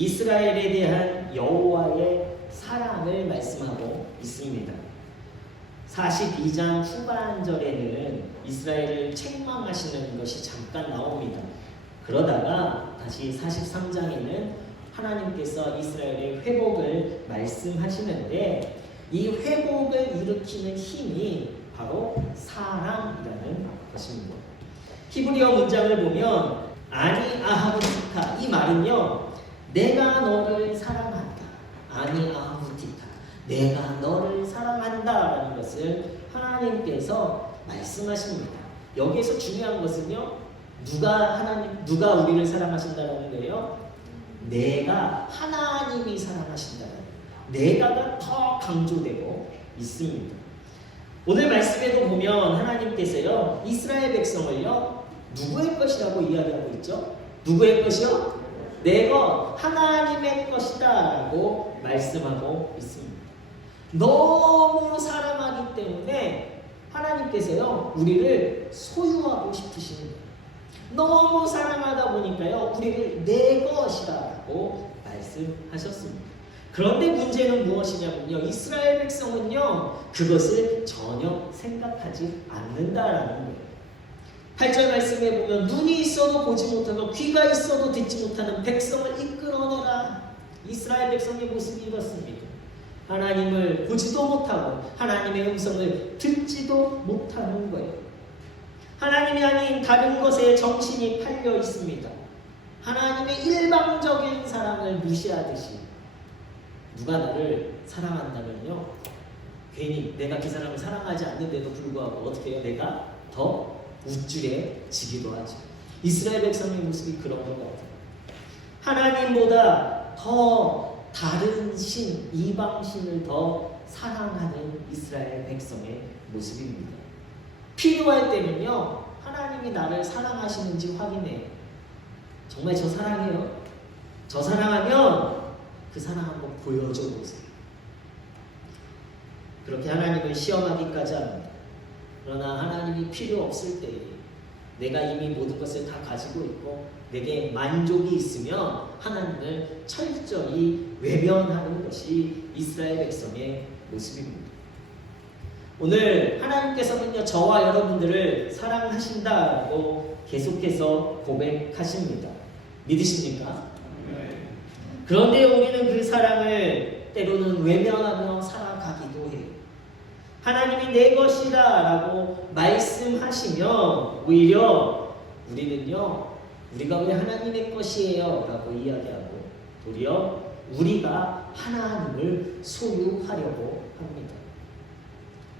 이스라엘에 대한 여호와의 사랑을 말씀하고 있습니다. 42장 후반절에는 이스라엘을 책망하시는 것이 잠깐 나옵니다. 그러다가 다시 43장에는 하나님께서 이스라엘의 회복을 말씀하시는데 이 회복을 일으키는 힘이 바로 사랑이라는 것입니다. 히브리어 문장을 보면 아니 아하브티카, 이 말은요, 내가 너를 사랑한다. 아니 아하브티카, 내가 너를 사랑한다 라는 것을 하나님께서 말씀하십니다. 여기에서 중요한 것은요, 누가 우리를 사랑하신다라는 거예요? 내가, 하나님이 사랑하신다는, 내가가 더 강조되고 있습니다. 오늘 말씀에도 보면 하나님께서요, 이스라엘 백성을요, 누구의 것이라고 이야기하고 있죠? 누구의 것이요? 내 것, 하나님의 것이다 라고 말씀하고 있습니다. 너무 사랑하기 때문에 하나님께서요, 우리를 소유하고 싶으시는 거예요. 너무 사랑하다 보니까요, 우리를 내 것이라고 말씀하셨습니다. 그런데 문제는 무엇이냐면요, 이스라엘 백성은요, 그것을 전혀 생각하지 않는다라는 거예요. 8절 말씀에 보면 눈이 있어도 보지 못하고 귀가 있어도 듣지 못하는 백성을 이끌어내라. 이스라엘 백성의 모습이 이렇습니다. 하나님을 보지도 못하고 하나님의 음성을 듣지도 못하는 거예요. 하나님이 아닌 다른 것에 정신이 팔려 있습니다. 하나님의 일방적인 사랑을 무시하듯이 누가 나를 사랑한다면요, 괜히 내가 그 사람을 사랑하지 않는데도 불구하고 어떻게 해요? 내가 더 우쭐해지기도 하죠. 이스라엘 백성의 모습이 그런 것 같아요. 하나님보다 더 다른 신, 이방신을 더 사랑하는 이스라엘 백성의 모습입니다. 필요할 때는요, 하나님이 나를 사랑하시는지 확인해요. 정말 저 사랑해요? 저 사랑하면 그 사랑 한번 보여줘 보세요. 그렇게 하나님을 시험하기까지 합니다. 그러나 하나님이 필요 없을 때에 내가 이미 모든 것을 다 가지고 있고 내게 만족이 있으면 하나님을 철저히 외면하는 것이 이스라엘 백성의 모습입니다. 오늘 하나님께서는요, 저와 여러분들을 사랑하신다고 계속해서 고백하십니다. 믿으십니까? 그런데 우리는 그 사랑을 때로는 외면하며 살아가기도 해요. 하나님이 내 것이다 라고 말씀하시면 오히려 우리는요, 우리가 왜 하나님의 것이에요 라고 이야기하고 도리어 우리가 하나님을 소유하려고 합니다.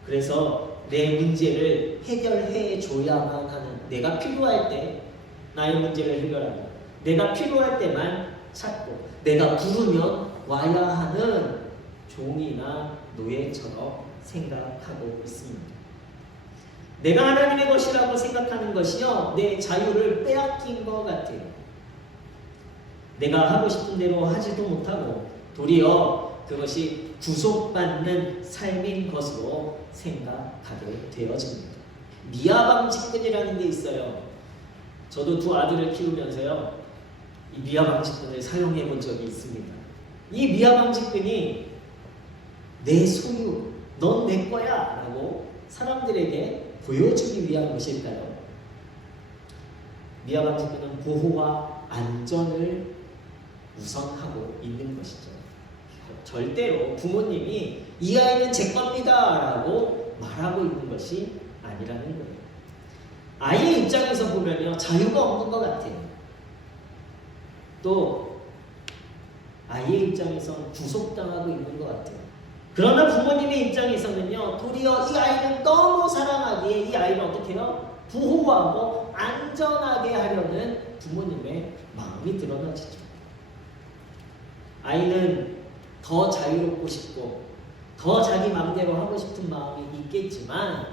그래서 내 문제를 해결해 줘야만 하는, 내가 필요할 때 나의 문제를 해결하고 내가 필요할 때만 찾고 내가 부르면 와야 하는 종이나 노예처럼 생각하고 있습니다. 내가 하나님의 것이라고 생각하는 것이요, 내 자유를 빼앗긴 것 같아요. 내가 하고 싶은 대로 하지도 못하고 도리어 그것이 구속받는 삶인 것으로 생각하게 되어집니다. 미아방직근이라는 게 있어요. 저도 두 아들을 키우면서요, 이 미아방직근을 사용해 본 적이 있습니다. 이 미아방직근이 내 소유, 넌 내 거야 라고 사람들에게 보여주기 위한 것일까요? 미아방직근은 보호와 안전을 우선하고 있는 것이죠. 절대로 부모님이 이 아이는 제 겁니다 라고 말하고 있는 것이 아니라는 거예요. 아이의 입장에서 보면요, 자유가 없는 것 같아요. 또 아이의 입장에서는 구속당하고 있는 것 같아요. 그러나 부모님의 입장에서는요, 도리어 이 아이를 너무 사랑하기에 이 아이를 어떻게 해요? 보호하고 안전하게 하려는 부모님의 마음이 드러나지죠. 아이는 더 자유롭고 싶고 더 자기 마음대로 하고 싶은 마음이 있겠지만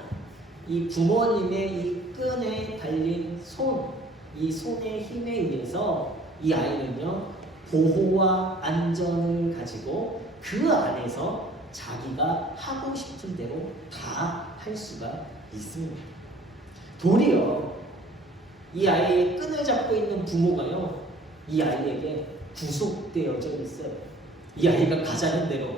이 부모님의 이 끈에 달린 손, 이 손의 힘에 의해서 이 아이는요, 보호와 안전을 가지고 그 안에서 자기가 하고 싶은 대로 다 할 수가 있습니다. 도리어 이 아이의 끈을 잡고 있는 부모가요, 이 아이에게 구속되어져 있어요. 이 아이가 가자는 대로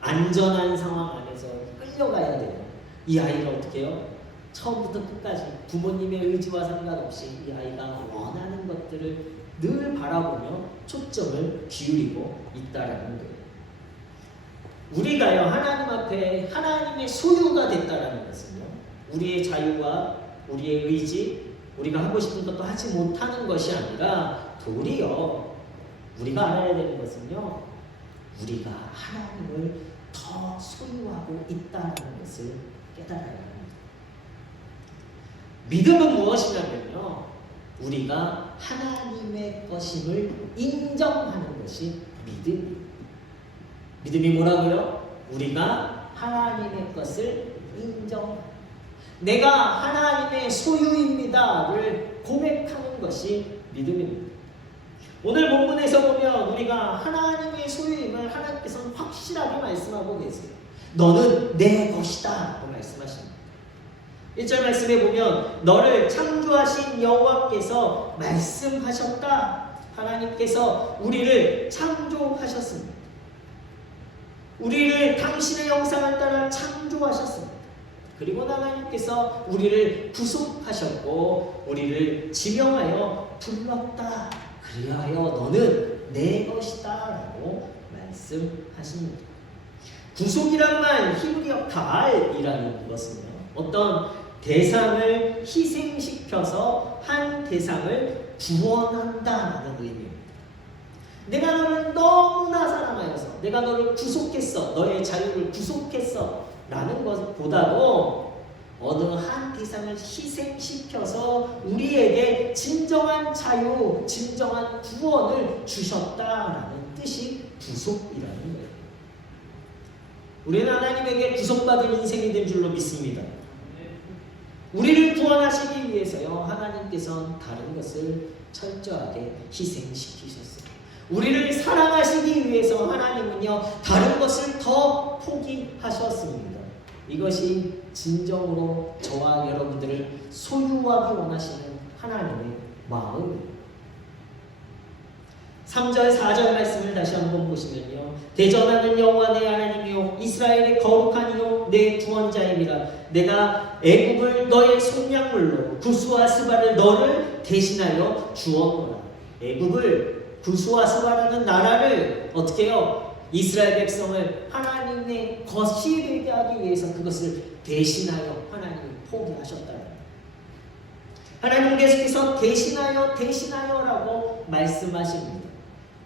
안전한 상황 안에서 끌려가야 돼요. 이 아이가 어떻게 해요? 처음부터 끝까지 부모님의 의지와 상관없이 이 아이가 원하는 것들을 늘 바라보며 초점을 기울이고 있다라는 거예요. 우리가요, 하나님 앞에 하나님의 소유가 됐다라는 것은요, 우리의 자유와 우리의 의지, 우리가 하고 싶은 것도 하지 못하는 것이 아니라 도리어 우리가 알아야 되는 것은요, 우리가 하나님을 더 소유하고 있다는 것을 깨달아야 합니다. 믿음은 무엇이냐면요, 우리가 하나님의 것임을 인정하는 것이 믿음입니다. 믿음이 뭐라고요? 우리가 하나님의 것을 인정합니다. 내가 하나님의 소유입니다를 고백하는 것이 믿음입니다. 오늘 본문에서 보면 우리가 하나님의 소유임을 하나님께서는 확실하게 말씀하고 계세요. 너는 내 것이다 라고 말씀하십니다. 1절 말씀에 보면 너를 창조하신 여호와께서 말씀하셨다. 하나님께서 우리를 창조하셨습니다. 우리를 당신의 형상을 따라 창조하셨습니다. 그리고 하나님께서 우리를 구속하셨고 우리를 지명하여 불렀다. 그리하여 너는 내 것이다 라고 말씀하십니다. 구속이란 말 히브리어 가알이라는 것은요, 어떤 대상을 희생시켜서 한 대상을 구원한다는 의미입니다. 내가 너를 너무나 사랑하여서 내가 너를 구속했어, 너의 자유를 구속했어 라는 것보다도 어느 한 대상을 희생시켜서 우리에게 진정한 자유, 진정한 구원을 주셨다라는 뜻이 구속이라는 거예요. 우리는 하나님에게 구속받은 인생이 된 줄로 믿습니다. 우리를 구원하시기 위해서요, 하나님께서는 다른 것을 철저하게 희생시키셨어요. 우리를 사랑하시기 위해서 하나님은요, 다른 것을 더 포기하셨습니다. 이것이 진정으로 저와 여러분들을 소유하기 원하시는 하나님의 마음입니다. 3절, 4절 말씀을 다시 한번 보시면요, 대전하는 여호와 내 하나님이요 이스라엘의 거룩한 이요 내 구원자임이라. 내가 애굽을 너의 속량물로 구스와 스바를 너를 대신하여 주었노라. 애굽을, 구스와 스바라는 나라를 어떻게 해요? 이스라엘 백성을 하나님의 것이 되게 하기 위해서 그것을 대신하여 하나님이 포기하셨다. 하나님 계속해서 대신하여라고 말씀하십니다.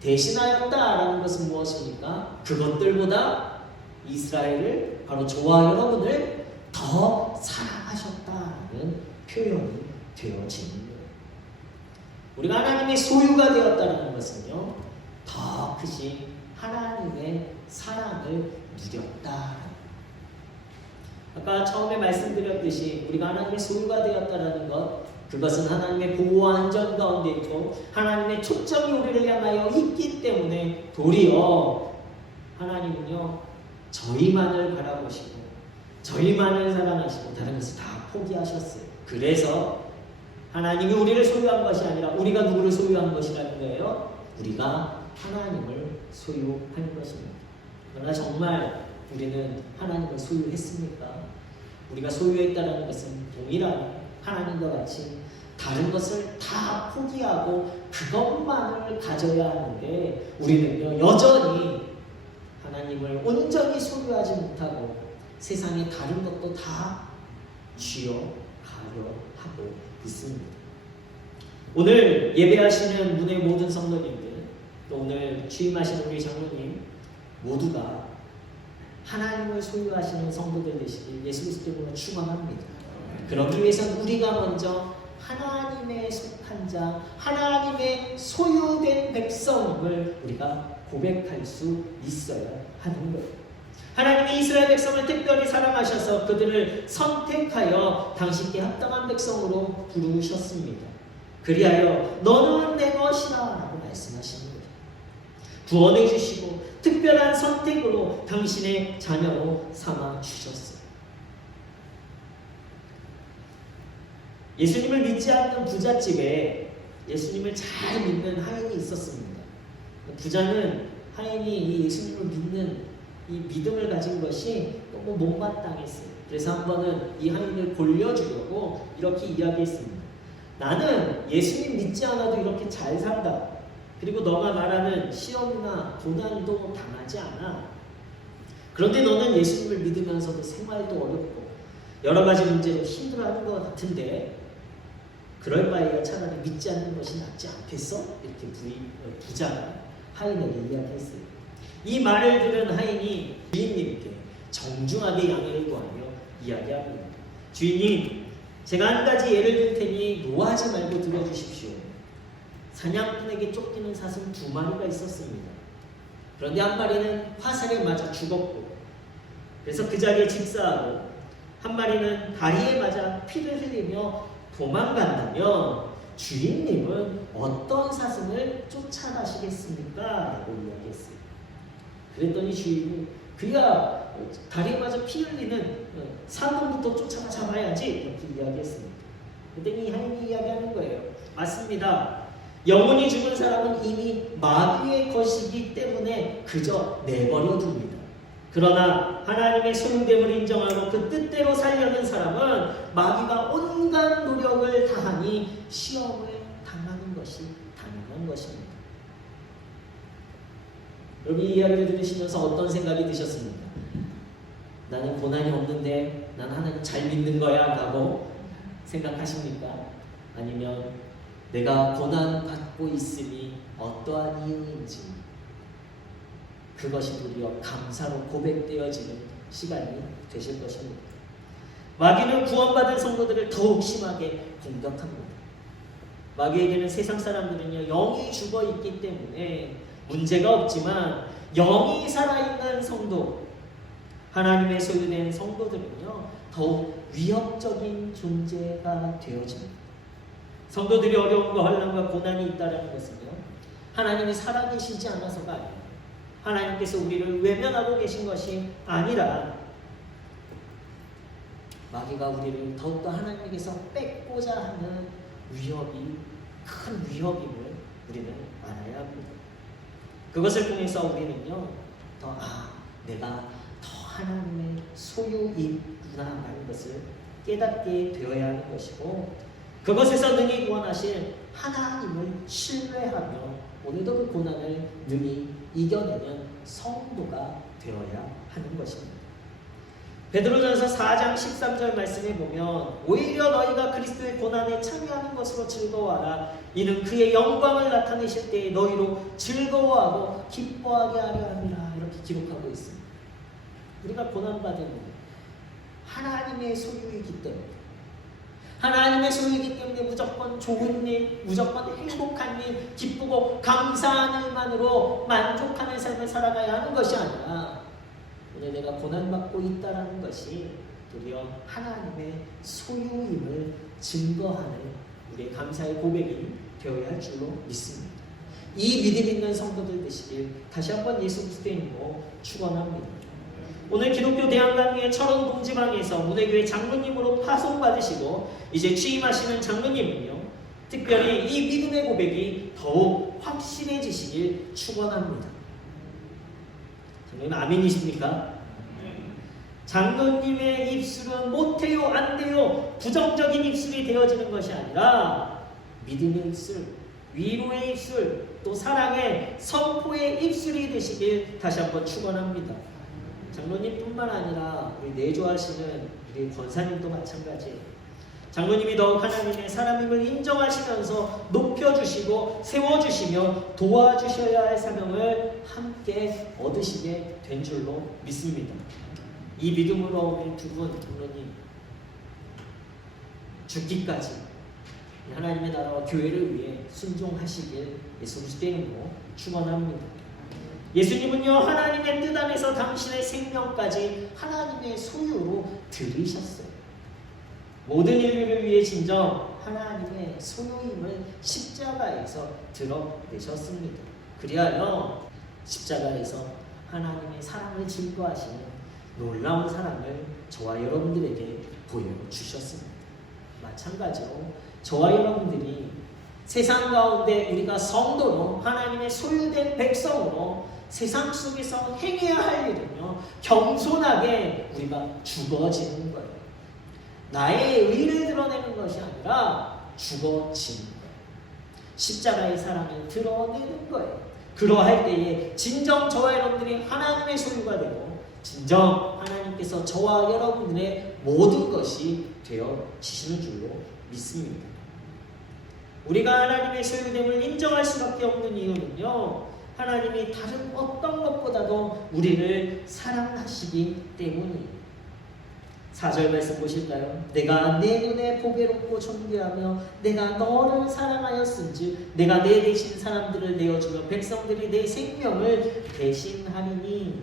대신하였다라는 것은 무엇입니까? 그것들보다 이스라엘을, 바로 저와 여러분을 더 사랑하셨다는 표현이 되어집니다. 우리가 하나님의 소유가 되었다는 것은요, 더 크신 하나님의 사랑을 누렸다. 아까 처음에 말씀드렸듯이 우리가 하나님의 소유가 되었다는 것, 그것은 하나님의 보호와 안전 가운데 있고 하나님의 초점이 우리를 향하여 있기 때문에 도리어 하나님은요, 저희만을 바라보시고 저희만을 사랑하시고 다른 것을 다 포기하셨어요. 그래서 하나님이 우리를 소유한 것이 아니라 우리가 누구를 소유한 것이라는 거예요? 우리가 하나님을 소유한 것입니다. 그러나 정말 우리는 하나님을 소유했습니까? 우리가 소유했다는 것은 동일하게 하나님과 같이 다른 것을 다 포기하고 그것만을 가져야 하는데, 우리는요, 여전히 하나님을 온전히 소유하지 못하고 세상의 다른 것도 다 쥐어가려 하고 있습니다. 오늘 예배하시는 문의 모든 성도님들, 또 오늘 취임하시는 우리 장로님 모두가 하나님을 소유하시는 성도들 되시길 예수 그리스도 이름으로 축원합니다. 그러기 위해서는 우리가 먼저 하나님의 속한 자, 하나님의 소유된 백성임을 우리가 고백할 수 있어야 하는 거예요. 하나님이 이스라엘 백성을 특별히 사랑하셔서 그들을 선택하여 당신께 합당한 백성으로 부르셨습니다. 그리하여 너는 내 것이라 라고 말씀하시는 거예요. 구원해 주시고 특별한 선택으로 당신의 자녀로 삼아 주셨어요. 예수님을 믿지 않는 부잣집에 예수님을 잘 믿는 하인이 있었습니다. 부자는 하인이 이 예수님을 믿는 이 믿음을 가진 것이 너무 못마땅했어요. 그래서 한 번은 이 하인을 골려주려고 이렇게 이야기했습니다. 나는 예수님 믿지 않아도 이렇게 잘 산다. 그리고 너가 말하는 시험이나 고난도 당하지 않아. 그런데 너는 예수님을 믿으면서도 생활도 어렵고 여러 가지 문제로 힘들어하는 것 같은데 그럴 바에야 차라리 믿지 않는 것이 낫지 않겠어? 이렇게 부자가 하인에게 이야기했어요. 이 말을 들은 하인이 주인님께 정중하게 양해를 구하며 이야기합니다. 주인님, 제가 한 가지 예를 들 테니 노하지 말고 들어주십시오. 사냥꾼에게 쫓기는 사슴 2마리가 있었습니다. 그런데 한 마리는 화살에 맞아 죽었고, 그래서 그 자리에 직사하고 한 마리는 다리에 맞아 피를 흘리며 도망간다면 주인님은 어떤 사슴을 쫓아가시겠습니까? 라고 이야기했어요. 그랬더니 주인이 그야 다리에 맞아 피 흘리는 사슴부터 쫓아가 잡아야지 이렇게 이야기했습니다. 그랬더니 이 하인이 이야기하는 거예요. 맞습니다. 영혼이 죽은 사람은 이미 마귀의 것이기 때문에 그저 내버려 둡니다. 그러나 하나님의 소유됨을 인정하고 그 뜻대로 살려는 사람은 마귀가 온갖 노력을 다하니 시험을 당하는 것이 당연한 것입니다. 여러분, 이 이야기를 들으시면서 어떤 생각이 드셨습니까? 나는 고난이 없는데 난 하나님 잘 믿는 거야 라고 생각하십니까? 아니면 내가 고난 받고 있음이 어떠한 이유인지 그것이 도리어 감사로 고백되어지는 시간이 되실 것입니다. 마귀는 구원받은 성도들을 더욱 심하게 공격합니다. 마귀에게는 세상 사람들은요, 영이 죽어있기 때문에 문제가 없지만 영이 살아있는 성도, 하나님의 소유된 성도들은요, 더욱 위협적인 존재가 되어집니다. 성도들이 어려움과 환난과 고난이 있다는 것은요, 하나님이 살아계시지 않아서가 아닙니다. 하나님께서 우리를 외면하고 계신 것이 아니라 마귀가 우리를 더욱더 하나님께서 뺏고자 하는 위협이 큰 위협임을 우리는 알아야 합니다. 그것을 통해서 우리는요, 내가 더 하나님의 소유이구나 하는 것을 깨닫게 되어야 하는 것이고, 그것에서 능히 구원하실 하나님을 신뢰하며 오늘도 그 고난을 능히 이겨내는 성도가 되어야 하는 것입니다. 베드로전서 4장 13절 말씀에 보면 오히려 너희가 그리스도의 고난에 참여하는 것으로 즐거워하라. 이는 그의 영광을 나타내실 때에 너희로 즐거워하고 기뻐하게 하려 함이라. 이렇게 기록하고 있습니다. 우리가 고난받은 것 하나님의 소유이기 때문에, 하나님의 소유이기 때문에 무조건 좋은 일, 무조건 행복한 일, 기쁘고 감사한 일만으로 만족하는 삶을 살아가야 하는 것이 아니라 오늘 내가 고난받고 있다는 것이 도리어 하나님의 소유임을 증거하는 우리의 감사의 고백이 되어야 할 줄로 믿습니다. 이 믿음 있는 성도들 되시길 다시 한번 예수 그리스도의 이름으로 축원합니다. 오늘 기독교 대한강의회 철원 동지방에서 문해교회 장로님으로 파송받으시고 이제 취임하시는 장로님은요, 특별히 이 믿음의 고백이 더욱 확실해지시길 축원합니다. 장로님 아멘이십니까? 장로님의 입술은 못해요, 안 돼요, 부정적인 입술이 되어지는 것이 아니라 믿음의 입술, 위로의 입술, 또 사랑의 선포의 입술이 되시길 다시 한번 축원합니다. 장로님뿐만 아니라 우리 내조하시는 우리 권사님도 마찬가지예요. 장로님이 더욱 하나님의 사람임을 인정하시면서 높여주시고 세워주시며 도와주셔야 할 사명을 함께 얻으시게 된 줄로 믿습니다. 이 믿음으로 오늘 두 분 장로님 죽기까지 하나님의 나라와 교회를 위해 순종하시길 예수 그리스도의 이름으로 축원합니다. 예수님은요, 하나님의 뜻 안에서 당신의 생명까지 하나님의 소유로 들이셨어요. 모든 인류를 위해 진정 하나님의 소유임을 십자가에서 드러내셨습니다. 그리하여 십자가에서 하나님의 사랑을 증거하시는 놀라운 사랑을 저와 여러분들에게 보여주셨습니다. 마찬가지로 저와 여러분들이 세상 가운데 우리가 성도로 하나님의 소유된 백성으로 세상 속에서 행해야 할 일은요, 겸손하게 우리가 죽어지는 거예요. 나의 의를 드러내는 것이 아니라 죽어지는 거예요. 십자가의 사랑을 드러내는 거예요. 그러할 때에 진정 저와 여러분들이 하나님의 소유가 되고 진정 하나님께서 저와 여러분들의 모든 것이 되어지시는 줄로 믿습니다. 우리가 하나님의 소유됨을 인정할 수밖에 없는 이유는요, 하나님이 다른 어떤 것보다도 우리를 사랑하시기 때문이에요. 4절 말씀 보실까요? 내가 내 눈에 보배롭고 존귀하며 내가 너를 사랑하였은즉 내가 내 대신 사람들을 내어주며 백성들이 내 생명을 대신하리니.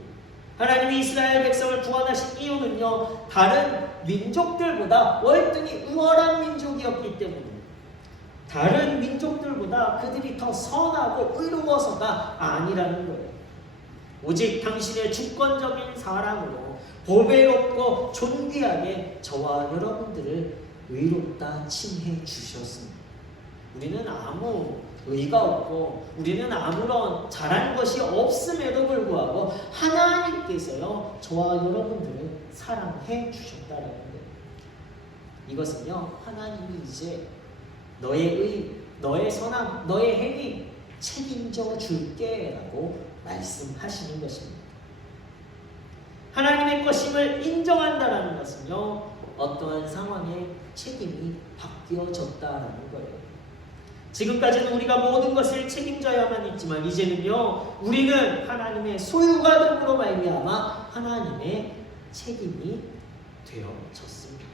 하나님이 이스라엘 백성을 구원하신 이유는요, 다른 민족들보다 월등히 우월한 민족이었기 때문에, 다른 민족들보다 그들이 더 선하고 의로워서가 아니라는 거예요. 오직 당신의 주권적인 사랑으로 보배롭고 존귀하게 저와 여러분들을 의롭다 칭해 주셨습니다. 우리는 아무 의가 없고 우리는 아무런 잘한 것이 없음에도 불구하고 하나님께서요, 저와 여러분들을 사랑해 주셨다라는 거예요. 이것은요, 하나님이 이제 너의 의, 너의 선함, 너의 행위 책임져 줄게 라고 말씀하시는 것입니다. 하나님의 것임을 인정한다라는 것은요, 어떠한 상황에 책임이 바뀌어졌다라는 거예요. 지금까지는 우리가 모든 것을 책임져야만 했지만 이제는요, 우리는 하나님의 소유가 됨으로 말미암아 하나님의 책임이 되어졌습니다.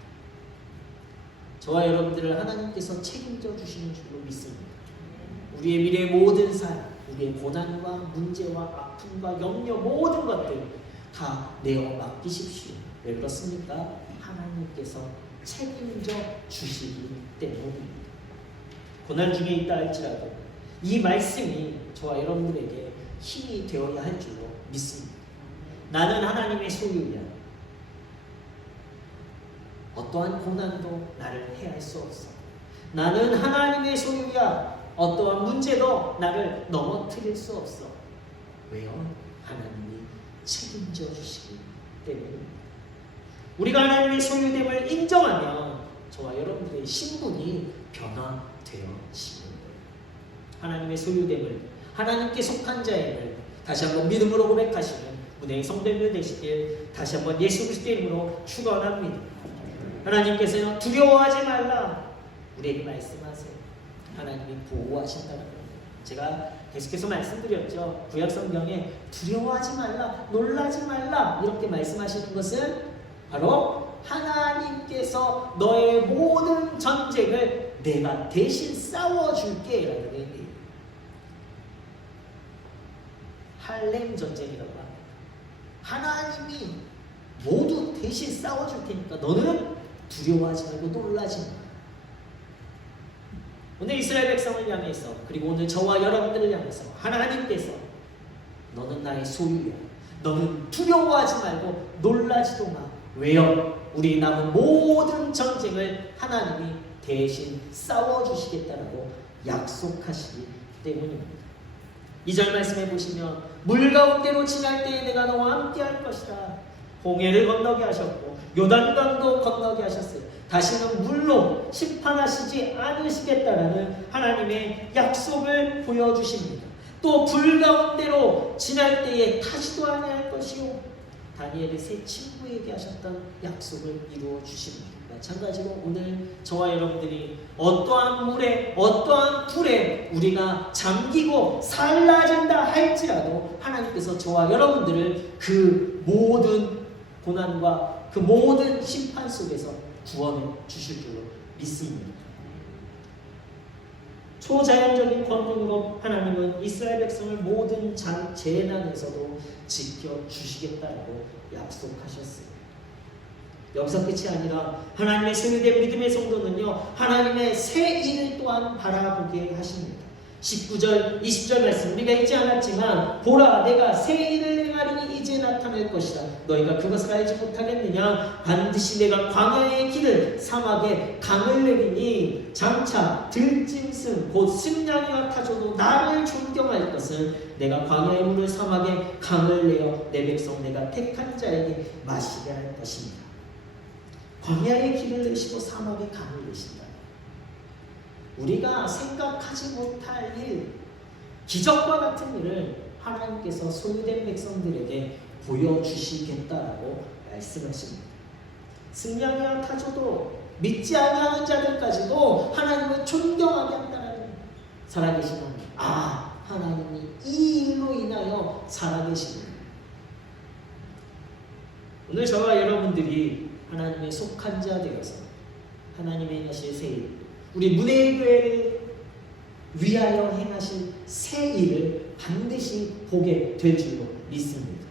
저와 여러분들을 하나님께서 책임져 주시는 줄로 믿습니다. 우리의 미래의 모든 삶, 우리의 고난과 문제와 아픔과 염려 모든 것들 다 내어 맡기십시오. 왜 그렇습니까? 하나님께서 책임져 주시기 때문입니다. 고난 중에 있다 할지라도 이 말씀이 저와 여러분들에게 힘이 되어야 할 줄로 믿습니다. 나는 하나님의 소유야. 어떠한 고난도 나를 해할 수 없어. 나는 하나님의 소유야. 어떠한 문제도 나를 넘어뜨릴 수 없어. 왜요? 하나님이 책임져 주시기 때문입니다. 우리가 하나님의 소유됨을 인정하면 저와 여러분들의 신분이 변화되어지는 거예요. 하나님의 소유됨을, 하나님께 속한 자임을 다시 한번 믿음으로 고백하시는 은혜의 성도님들 되시길 다시 한번 예수 그리스도의 이름으로 축원합니다. 하나님께서는 두려워하지 말라 우리에게 말씀하세요. 하나님이 보호하신다는 겁니다. 제가 계속해서 말씀드렸죠. 구약 성경에 두려워하지 말라, 놀라지 말라 이렇게 말씀하시는 것은 바로 하나님께서 너의 모든 전쟁을 내가 대신 싸워줄게 라는 의미예요. 할렘 전쟁이라고 합니다. 하나님이 모두 대신 싸워줄 테니까 너는 두려워하지 말고 놀라지 마. 오늘 이스라엘 백성을 향해서, 그리고 오늘 저와 여러분들을 향해서 하나님께서 너는 나의 소유야. 너는 두려워하지 말고 놀라지도 마. 왜요? 우리 남은 모든 전쟁을 하나님이 대신 싸워주시겠다라고 약속하시기 때문입니다. 2절 말씀해 보시면 물 가운데로 지날 때에 내가 너와 함께 할 것이다. 홍해를 건너게 하셨고 요단강도 건너게 하셨어요. 다시는 물로 심판하시지 않으시겠다라는 하나님의 약속을 보여주십니다. 또 불 가운데로 지날 때에 타지도 아니할 것이요. 다니엘의 세 친구에게 하셨던 약속을 이루어 주십니다. 마찬가지로 오늘 저와 여러분들이 어떠한 물에, 어떠한 불에 우리가 잠기고 살라진다 할지라도 하나님께서 저와 여러분들을 그 모든 고난과 그 모든 심판 속에서 구원해 주실 줄로 믿습니다. 초자연적인 권능으로 하나님은 이스라엘 백성을 모든 재난에서도 지켜주시겠다고 약속하셨어요. 여기서 끝이 아니라 하나님의 소유된 믿음의 성도는요, 하나님의 새 일을 또한 바라보게 하십니다. 19절, 20절 말씀 우리가 읽지 않았지만 보라 내가 새 일을 행하리니 이제 나타날 것이다. 너희가 그것을 알지 못하겠느냐? 반드시 내가 광야의 길을 사막에 강을 내리니 장차 들짐승 곧 승냥이와 타조도 나를 존경할 것은 내가 광야의 물을 사막에 강을 내어 내 백성 내가 택한 자에게 마시게 할 것입니다. 광야의 길을 내시고 사막에 강을 내신다. 우리가 생각하지 못할 일, 기적과 같은 일을 하나님께서 소유된 백성들에게 보여주시겠다라고 말씀하십니다. 승냥이와 타조도 믿지 아니하는 자들까지도 하나님을 존경하게 한다는 살아계신 하나님. 하나님이 이 일로 인하여 살아계십니다. 오늘 저와 여러분들이 하나님의 속한 자 되어서 하나님의 행하실 새 일, 우리 문혜교회를 위하여 행하실 새 일을 반드시 보게 될 줄로 믿습니다.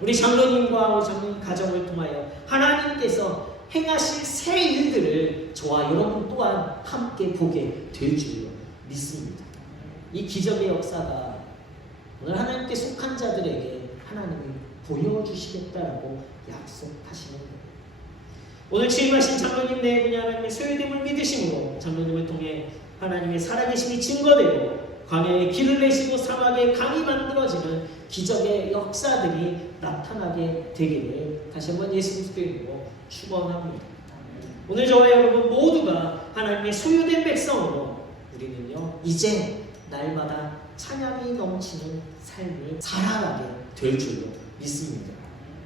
우리 장로님과 우리 장로님 가정을 통하여 하나님께서 행하실 새 일들을 저와 여러분 또한 함께 보게 될 줄로 믿습니다. 이 기적의 역사가 오늘 하나님께 속한 자들에게 하나님이 보여주시겠다라고 약속하시는 거예요. 오늘 취임하신 장로님 네 분이 하나님의 소유됨을 믿으심으로 장로님을 통해 하나님의 살아계심이 증거되고 광야에 길을 내시고 사막에 강이 만들어지는 기적의 역사들이 나타나게 되기를 다시 한번 예수 그리스도의 이름으로 축원합니다. 오늘 저와 여러분 모두가 하나님의 소유된 백성으로 우리는요 이제 날마다 찬양이 넘치는 삶을 살아가게 될 줄로 믿습니다.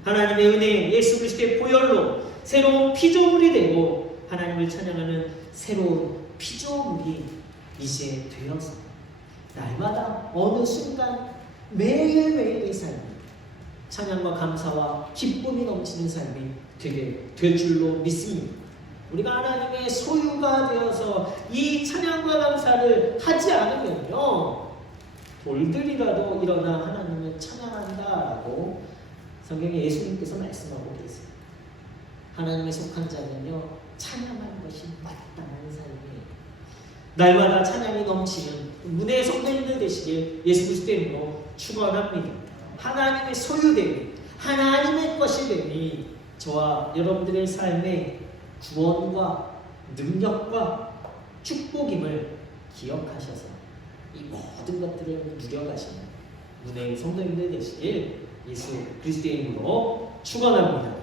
하나님의 은혜, 예수 그리스도의 보혈로 새로운 피조물이 되고 하나님을 찬양하는 새로운 피조물이 이제 되어서 날마다 어느 순간 매일매일의 삶이 찬양과 감사와 기쁨이 넘치는 삶이 되게 될 줄로 믿습니다. 우리가 하나님의 소유가 되어서 이 찬양과 감사를 하지 않으면요 돌들이라도 일어나 하나님을 찬양한다라고 성경에 예수님께서 말씀하고 계세요. 하나님의 속한 자는요 찬양하는 것이 마땅한 삶이에요. 날마다 찬양이 넘치는 문혜의 성도님들 되시길 예수 그리스도의 이름으로 축원합니다. 하나님의 소유됨이 하나님의 것이 됨이 저와 여러분들의 삶의 구원과 능력과 축복임을 기억하셔서 이 모든 것들을 누려가시는 문혜의 성도님들 되시길 예수 그리스도의 이름으로 축원합니다.